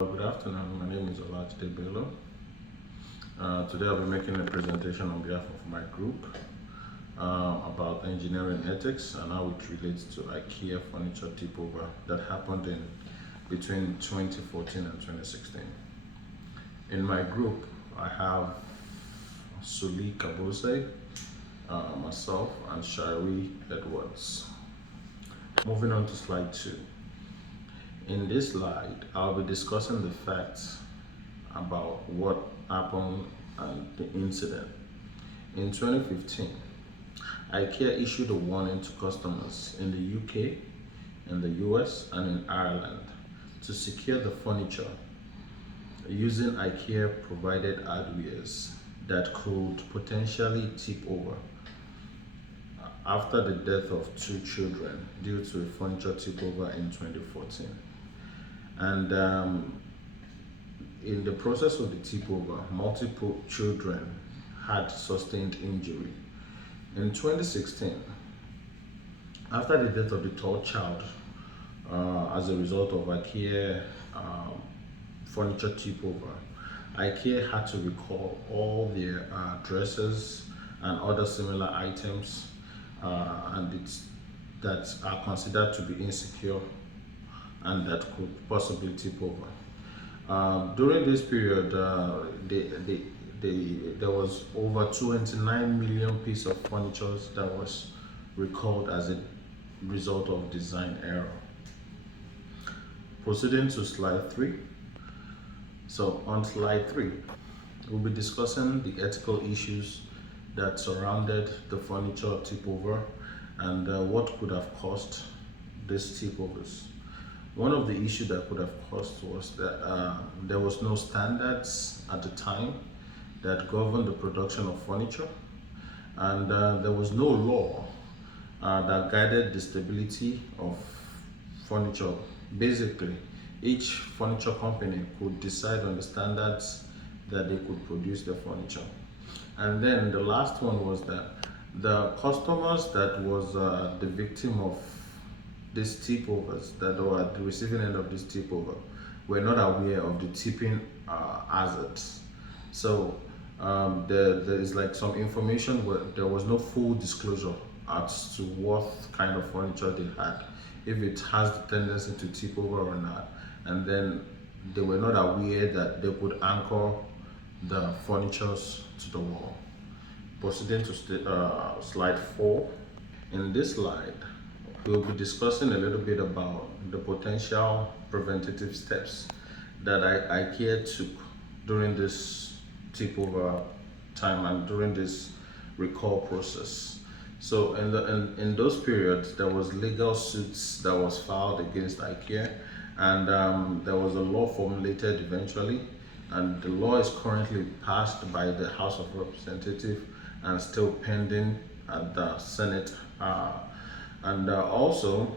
Good afternoon. My name is Olajide Bello. Today I'll be making a presentation on behalf of my group about engineering ethics and how it relates to IKEA furniture takeover that happened in between 2014 and 2016. In my group, I have Suli Kabose, myself, and Shari Edwards. Moving on to slide 2. In this slide, I'll be discussing the facts about what happened and the incident. In 2015, IKEA issued a warning to customers in the UK, in the US, and in Ireland to secure the furniture using IKEA provided hardwares that could potentially tip over after the death of 2 children due to a furniture tip over in 2014. And in the process of the tip over, multiple children had sustained injury. In 2016, after the death of the third child, as a result of IKEA furniture tip over, IKEA had to recall all their dressers and other similar items that are considered to be insecure and that could possibly tip over. During this period, there was over 29 million pieces of furniture that was recalled as a result of design error. Proceeding to slide 3. So on slide 3, we'll be discussing the ethical issues that surrounded the furniture tip over and what could have caused these tip overs. One of the issues that could have caused was that there was no standards at the time that governed the production of furniture, and there was no law that guided the stability of furniture. Basically, each furniture company could decide on the standards that they could produce their furniture. And then the last one was that the customers that was the victim of these tip overs, that were at the receiving end of this tip over, were not aware of the tipping hazards. So there is like some information where there was no full disclosure as to what kind of furniture they had, if it has the tendency to tip over or not, and then they were not aware that they could anchor the furnitures to the wall. Proceeding to slide 4. In this slide, we'll be discussing a little bit about the potential preventative steps that IKEA took during this tip over time and during this recall process. So in those periods, there was legal suits that was filed against IKEA, and there was a law formulated eventually, and the law is currently passed by the House of Representatives and still pending at the Senate. Also,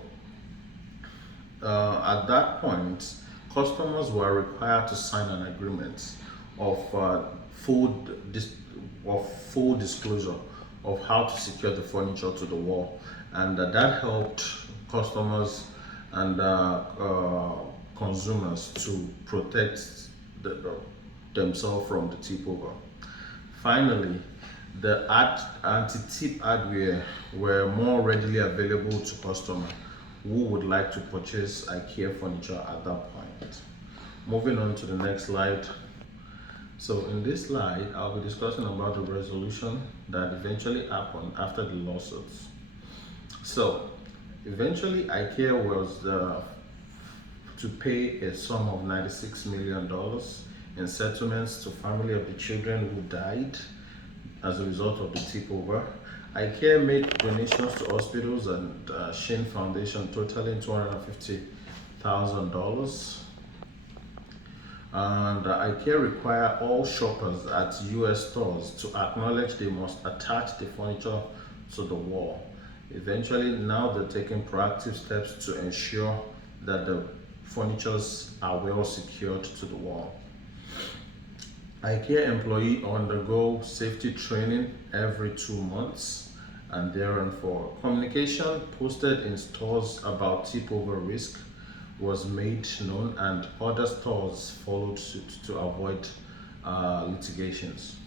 at that point, customers were required to sign an agreement of full disclosure of how to secure the furniture to the wall, and that helped customers and consumers to protect themselves from the tip over. Finally, the anti-tip hardware were more readily available to customers who would like to purchase IKEA furniture at that point. Moving on to the next slide. So in this slide, I'll be discussing about the resolution that eventually happened after the lawsuits. So eventually IKEA was to pay a sum of $96 million in settlements to family of the children who died as a result of the tip over. IKEA made donations to hospitals and Shane Foundation totaling $250,000. And IKEA require all shoppers at US stores to acknowledge they must attach the furniture to the wall. Eventually, now they're taking proactive steps to ensure that the furnitures are well secured to the wall. IKEA employees undergo safety training every 2 months, and thereon for communication posted in stores about tip over risk was made known, and other stores followed suit to avoid litigations.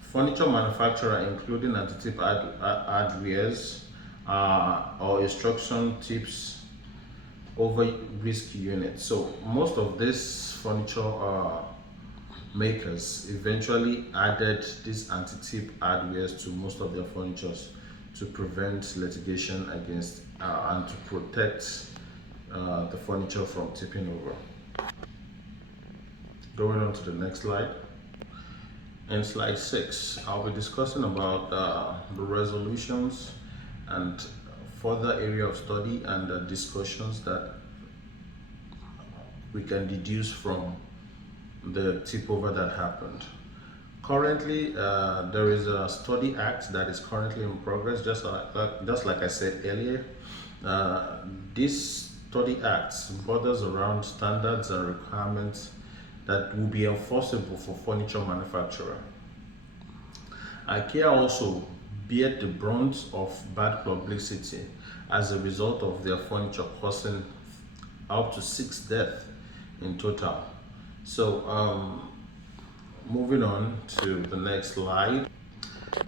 Furniture manufacturer, including anti-tip adwares or instruction tips over risk units. So most of these furniture makers eventually added these anti-tip adwares to most of their furnitures to prevent litigation against and to protect the furniture from tipping over. Going on to the next slide. In slide 6, I'll be discussing about the resolutions and further area of study and discussions that we can deduce from the tip over that happened. Currently, there is a study act that is currently in progress, just like I said earlier. This study act borders around standards and requirements that will be enforceable for furniture manufacturer. IKEA also bear the brunt of bad publicity as a result of their furniture causing up to 6 deaths in total. So moving on to the next slide.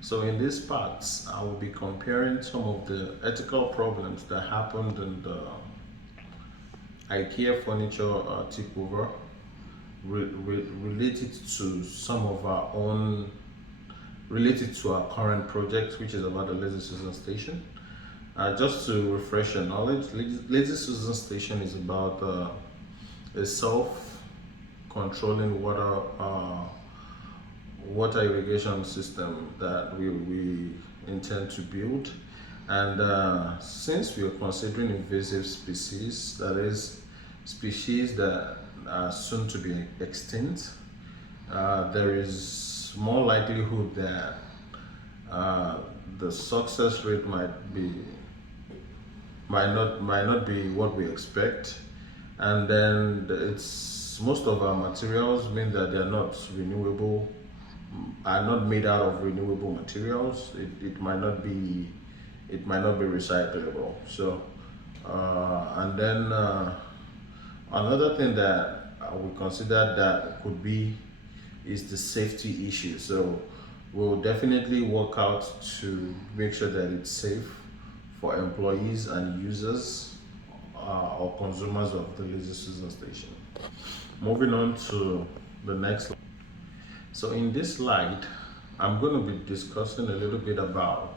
So in this part, I will be comparing some of the ethical problems that happened in the IKEA furniture tip over related to some of our own, related to our current project, which is about the Lazy Susan Station. Just to refresh your knowledge, Lazy Susan Station is about a self-controlling water irrigation system that we intend to build. And since we are considering invasive species, that is species that are soon to be extinct, there is more likelihood that the success rate might not be what we expect, and then it's most of our materials mean that they are not renewable, are not made out of renewable materials. It might not be recyclable. So and then another thing that we consider that could be is the safety issue. So we'll definitely work out to make sure that it's safe for employees and users or consumers of the Lazy Susan Station. Moving on to the next slide. So in this slide, I'm going to be discussing a little bit about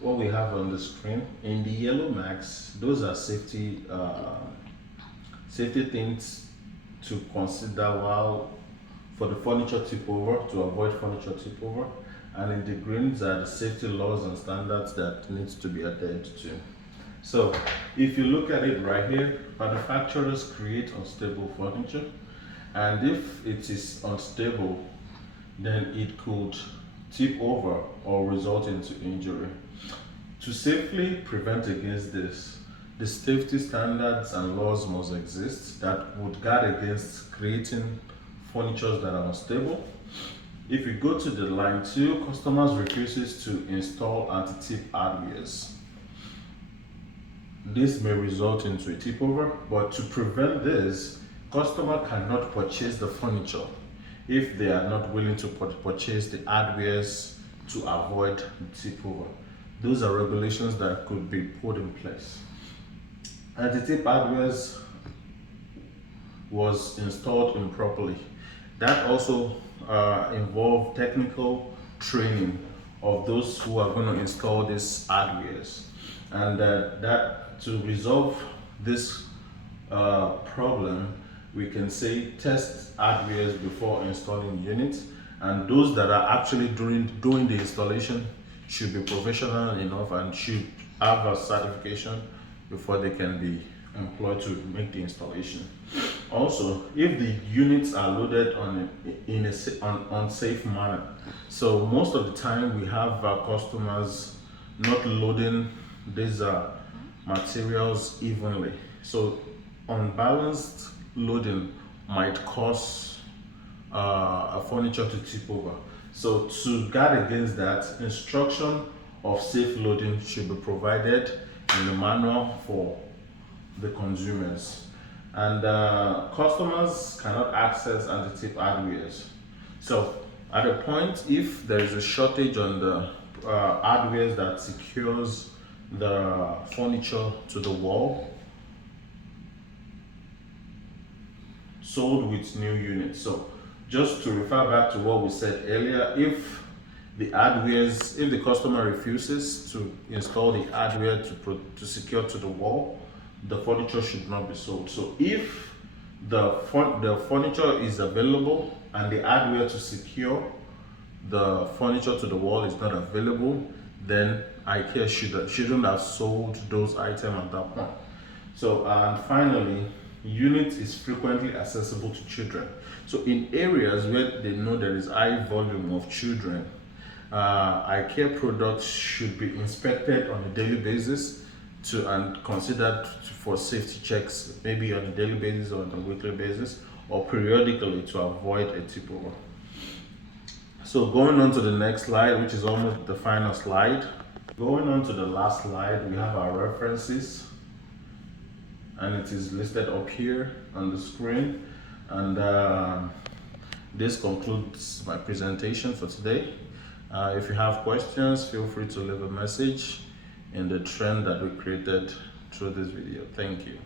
what we have on the screen. In the yellow marks, those are safety things to consider while for the furniture tip over, to avoid furniture tip over. And in the greens are the safety laws and standards that needs to be adhered to. So if you look at it right here, manufacturers create unstable furniture, and if it is unstable, then it could tip over or result into injury. To safely prevent against this, the safety standards and laws must exist that would guard against creating furniture that are unstable. If you go to the line 2, customers refuses to install anti-tip adwares. This may result into a tip over, but to prevent this, customer cannot purchase the furniture if they are not willing to purchase the adwares to avoid the tip over. Those are regulations that could be put in place. Anti-tip adwares was installed improperly. That also involved technical training of those who are going to install these adwares, and that to resolve this problem, we can say test adwares before installing units, and those that are actually doing the installation should be professional enough and should have a certification before they can be employed to make the installation. Also, if the units are loaded in an unsafe manner, so most of the time we have our customers not loading these materials evenly. So unbalanced loading might cause a furniture to tip over. So to guard against that, instruction of safe loading should be provided in the manual for the consumers. And customers cannot access anti-tip hardwares. So at a point, if there is a shortage on the hardware that secures the furniture to the wall, sold with new units. So just to refer back to what we said earlier, if the customer refuses to install the hardware to secure to the wall, the furniture should not be sold. So if the furniture is available and the hardware to secure the furniture to the wall is not available, then IKEA shouldn't have sold those items at that point. So, and finally, unit is frequently accessible to children. So in areas where they know there is high volume of children, IKEA products should be inspected on a daily basis and considered for safety checks, maybe on a daily basis or on a weekly basis, or periodically to avoid a tip over. So going on to the next slide, which is almost the final slide. Going on to the last slide, we have our references, and it is listed up here on the screen. And this concludes my presentation for today. If you have questions, feel free to leave a message in the trend that we created through this video. Thank you.